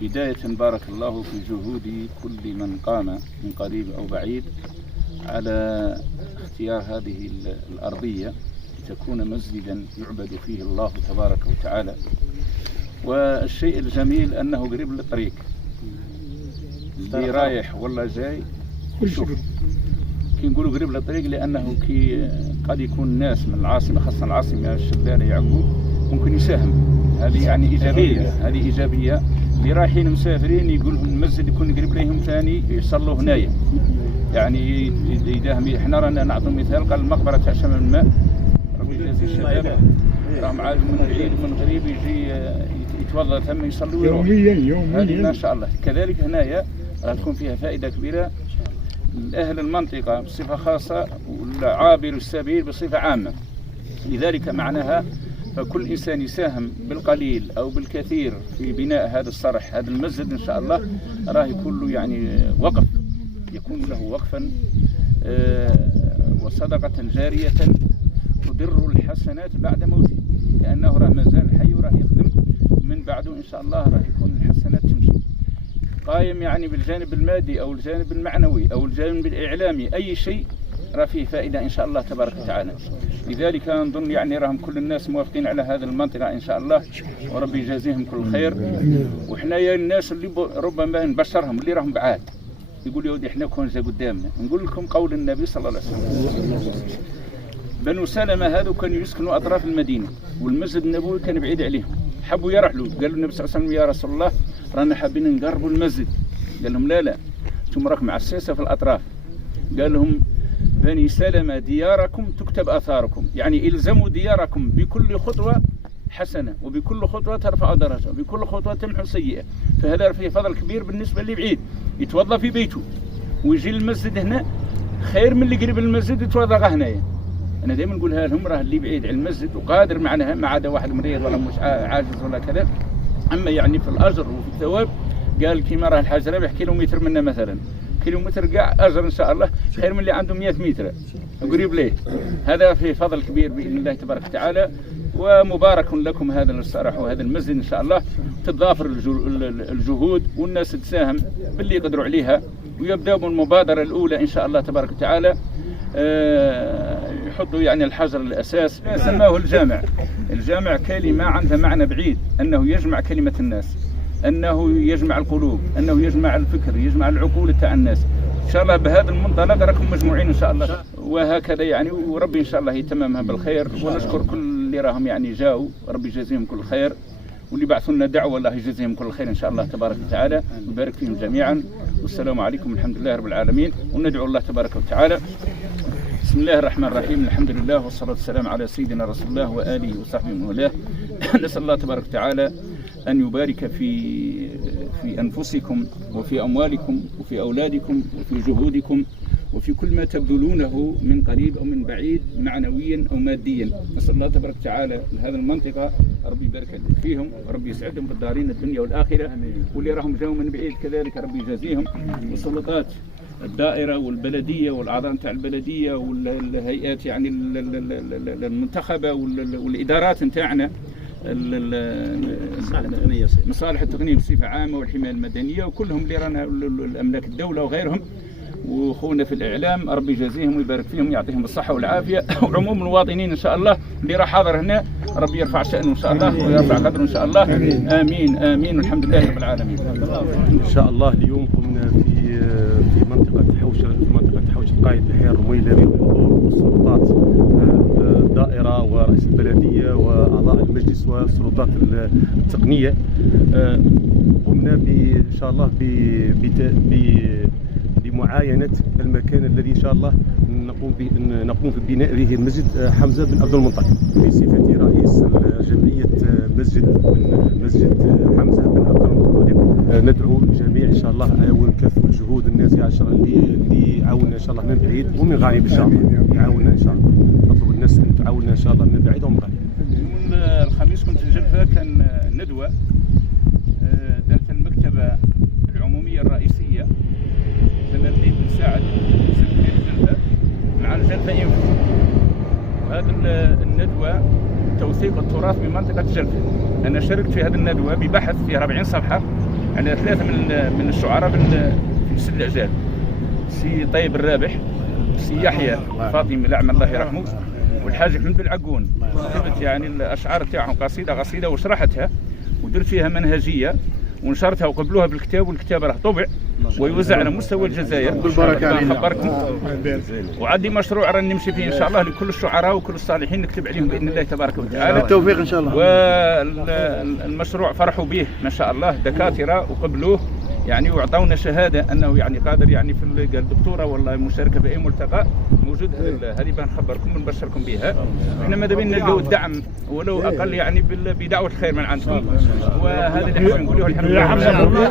بداية بارك الله في جهود كل من قام من قريب أو بعيد على اختيار هذه الأرضية لتكون مسجدا يعبد فيه الله تبارك وتعالى. والشيء الجميل أنه قريب للطريق، اللي رايح والله جاي يشوف. كي نقولوا قريب للطريق لأنه قد يكون الناس من العاصمة، خاصة العاصمة الشبانة يعقوب، ممكن يساهم. هذه يعني إيجابية، هذه إيجابية. اللي رايحين مسافرين يقول لهم المسجد يكون قريب لهم ثاني يصلوا هنايا. يعني احنا رانا نعطوا مثال، قال المقبرة تاع شمال الماء ربي يجازي الشباب راهم عاد من بعيد ومن قريب يجي يتوضا ثم يصلوا يوميا. هذه ما شاء الله. كذلك هنايا راح تكون فيها فائدة كبيرة لأهل المنطقة بصفة خاصة والعابر السبيل بصفة عامة. لذلك معناها فكل إنسان يساهم بالقليل أو بالكثير في بناء هذا الصرح، هذا المسجد إن شاء الله راه يكون له يعني وقف، يكون له وقفا وصدقة جارية تدر الحسنات بعد موته، كأنه راه مازال حي وراه يخدم من بعده إن شاء الله راه يكون الحسنات تمشي. قايم يعني بالجانب المادي أو الجانب المعنوي أو الجانب الإعلامي، أي شيء راه فيه فائدة إن شاء الله تبارك وتعالى. لذلك نظن يعني راهم كل الناس موافقين على هذه المنطقة إن شاء الله، وربي يجازيهم كل خير. وحنايا الناس اللي ربما نبشرهم اللي راهم بعاد يقول يا ودي احنا كونجا قدامنا، نقول لكم قول النبي صلى الله عليه وسلم. بنو سلمة هذو كانوا يسكنوا أطراف المدينة والمسجد النبوي كان بعيد عليهم، حبوا يرحلوا، قالوا النبي صلى الله عليه وسلم يا رسول الله رانا حابين نقربوا المسجد. قال لهم لا انتم راكم معساسة في الأطراف. قال لهم بني سلمة دياركم تكتب آثاركم، يعني إلزموا دياركم بكل خطوة حسنة وبكل خطوة ترفع درجة وبكل خطوة تمحو سيئة. فهذا فيه فضل كبير بالنسبة اللي بعيد يتوضى في بيته ويجي المسجد هنا خير من اللي قريب المسجد يتوضى هنايا. أنا دائما نقولها لهم راه اللي بعيد على المسجد وقادر معناها ما عدا واحد مريض ولا مش عاجز ولا كذا، أما يعني في الأجر وفي الثواب قال كيما راه الحاج رابح كيلومتر منا مثلا، كيلومتر كاع أجر إن شاء الله خير من اللي عنده 100 متر قريب ليه. هذا فيه فضل كبير بإذن الله تبارك وتعالى. ومبارك لكم هذا الصرح وهذا المسجد إن شاء الله. تتضافر الجهود والناس تساهم باللي يقدروا عليها ويبدأوا بالمبادرة الأولى إن شاء الله تبارك وتعالى. يحطوا يعني الحجر الأساس. سماه الجامع. الجامع كلمة عندها معنى بعيد، أنه يجمع كلمة الناس، أنه يجمع القلوب، أنه يجمع الفكر، يجمع العقول تاع الناس. إن شاء الله بهذا المنطلق راكم مجموعين إن شاء الله، وهكذا يعني. وربي إن شاء الله يتممها بالخير. ونشكر كل اللي راهم يعني جاوا، ربي يجازيهم كل خير، واللي بعثوا لنا دعوة الله يجازيهم كل خير إن شاء الله تبارك وتعالى، ويبارك فيهم جميعا. والسلام عليكم، الحمد لله رب العالمين. وندعو الله تبارك وتعالى. بسم الله الرحمن الرحيم، الحمد لله والصلاة والسلام على سيدنا رسول الله وآله وصحبه ومن والاه. نسأل الله تبارك وتعالى أن يبارك في أنفسكم وفي أموالكم وفي أولادكم وفي جهودكم وفي كل ما تبذلونه من قريب أو من بعيد معنويا أو ماديا. نسأل الله تبارك وتعالى لهذه المنطقة ربي يبارك فيهم وربي يسعدهم في الدارين الدنيا والآخرة. واللي راهم جاوا من بعيد كذلك ربي يجازيهم. والسلطات الدائرة والبلدية والأعضاء تاع البلدية والهيئات يعني المنتخبة والإدارات نتاعنا، المصالح التقنية بصفة عامة والحماية المدنية وكلهم اللي رانا الأملاك الدولة وغيرهم، وأخونا في الإعلام ربي يجازيهم ويبارك فيهم ويعطيهم الصحة والعافية. وعموم المواطنين إن شاء الله اللي راح حاضر هنا ربي يرفع شأنه إن شاء الله ويرفع قدره إن شاء الله. آمين آمين والحمد لله رب العالمين. إن شاء الله اليوم قمنا في منطقة حوش القائد بحير الرويلة والسلطات الدائرة ورئيس البلدية وأعضاء المجلس والسلطات التقنية. قمنا إن شاء الله بمعاينة المكان الذي إن شاء الله نقوم ببناء به المسجد حمزة بن عبد المطلب بصفتي رئيس جمعية مسجد حمزة بن عبد المطلب. ندعو الجميع إن شاء الله ونكثر جهود الناس اللي يعاوننا إن شاء الله من بعيد ومن غريب إن شاء الله يعاوننا إن شاء الله. نطلب الناس أن تعاوننا إن شاء الله من بعيد ومن غريب. يوم الخميس كنت جلفة كان ندوة دارت المكتبة العمومية الرئيسية جلال الدين بن سعد سكرتير جلفة مع الجلفة ينفو. وهذه الندوة توثيق التراث بمنطقة جلفة. أنا شاركت في هذه الندوة ببحث في 40 صفحة يعني 3 من الشعراء في سن الإعجاب، سي طيب الرابح، سي يحيى فاطمي الأعمى الله يرحمه، والحاج محمد بن العقون. كتبت يعني الأشعار تاعهم قصيدة وشرحتها ودرت فيها منهجية ونشرتها وقبلوها بالكتاب، والكتاب راه طبع ويوزع على مستوى الجزائر. بالبركه علينا. خبركم. وعندي مشروع راني نمشي فيه ان شاء الله لكل الشعراء وكل الصالحين، نكتب عليهم باذن الله تبارك وتعالى. بالتوفيق ان شاء الله. والمشروع فرحوا به ما شاء الله دكاتره وقبلوه يعني وعطونا شهاده انه يعني قادر يعني في الدكتوره والله المشاركه باي ملتقى موجود. هذه بنخبركم ونبشركم بها. احنا ماذا بينا نلقاو الدعم ولو اقل يعني بدعوه الخير من عندكم، وهذا اللي حابين نقوله. الحمد لله.